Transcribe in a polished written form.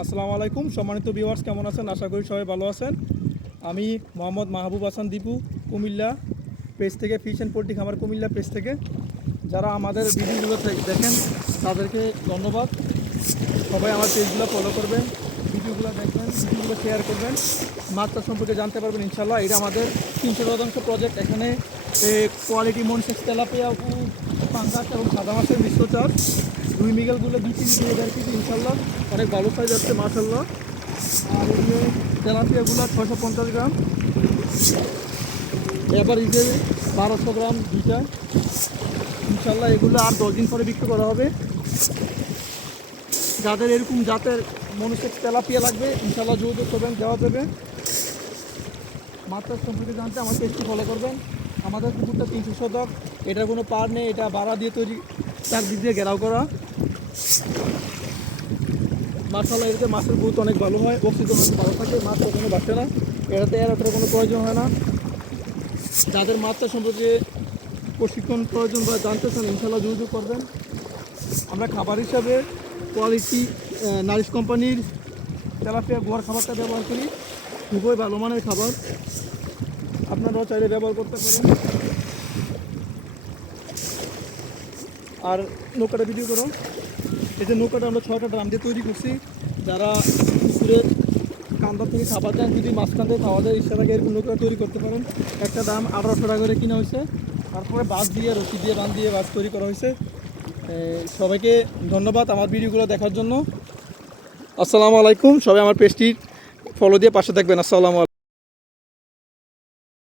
আসসালামু আলাইকুম সম্মানিত ভিউয়ার্স, কেমন আছেন? আশা করি সবাই ভালো আছেন। আমি মোহাম্মদ মাহবুব হাসান দীপু, কুমিল্লা পেজ থেকে, ফিশ অ্যান্ড পোল্ট্রি খামার কুমিল্লা পেজ থেকে। যারা আমাদের ভিডিওগুলো দেখেন তাদেরকে ধন্যবাদ। সবাই আমার পেজগুলো ফলো করবেন, ভিডিওগুলো দেখবেন, ভিডিওগুলো শেয়ার করবেন, মাছটা সম্পর্কে জানতে পারবেন ইনশাল্লাহ। এটা আমাদের 300% প্রজেক্ট। এখানে কোয়ালিটি মনসেক্স তেলাপিয়া, পাঙ্গাস এবং সাদা মাছের মিশ্র চাষ। রুই মৃগেলগুলো 2 কেজি থেকে 1.5 কেজি ইনশাল্লাহ, অনেক ভালো সাইজ আছে মাশাল্লাহ। আর এগুলো তেলাপিয়াগুলো 650 গ্রাম, এবার ঈদের 1200 গ্রাম দুইটা ইনশাল্লাহ। এগুলো আর 10 দিন পরে বিক্রি করা হবে। যাদের এরকম জাতের মনসেক্স তেলাপিয়া লাগবে ইনশাল্লাহ যোগাযোগ করবেন, দেওয়া যাবে। মাত্রা সম্পর্কে জানতে আমার পেজটি ফলো করবেন। আমাদের পুকুরটা 300 শতক, এটার কোনো পার নেই, এটা বাড়া দিয়ে তৈরি, চারদিক দিয়ে ঘেরাও করা। মাশাআল্লাহ, এটাতে মাছের গ্রোথ অনেক ভালো হয়, অক্সিজেন অনেক ভালো থাকে, মাছ কখনো বাড়ছে না, এটাতে এরাটার কোনো প্রয়োজন হয় না। যাদের মাত্রা সম্পর্কে প্রশিক্ষণ প্রয়োজন বা জানতে চান ইনশাল্লাহ যোগাযোগ করবেন। আমরা খাবার হিসাবে কোয়ালিটি নারিশ কোম্পানির তেলাপিয়া গোয়ার খাবারটা ব্যবহার করি, খুবই ভালো মানের খাবার, আপনারাও চাইলে ব্যবহার করতে পারেন। আর নৌকাটা ভিডিও করো। এই যে নৌকাটা আমরা 6টা ড্রাম দিয়ে তৈরি করছি। যারা পুকুরের কান্দা থেকে খাবার দেন, যদি মাঝখান থেকে খাওয়া যায় ইচ্ছা থাকে, এরকম নৌকা তৈরি করতে পারেন। একটা দাম 1800 টাকা করে কিনা হয়েছে। তারপরে বাঁশ দিয়ে, রশি দিয়ে, বাঁধ দিয়ে বাঁশ তৈরি করা হয়েছে। সবাইকে ধন্যবাদ আমার ভিডিওগুলো দেখার জন্য। আসসালামু আলাইকুম। সবাই আমার পেজটি ফলো দিয়ে পাশে থাকবেন। আসসালামু আলাইকুম।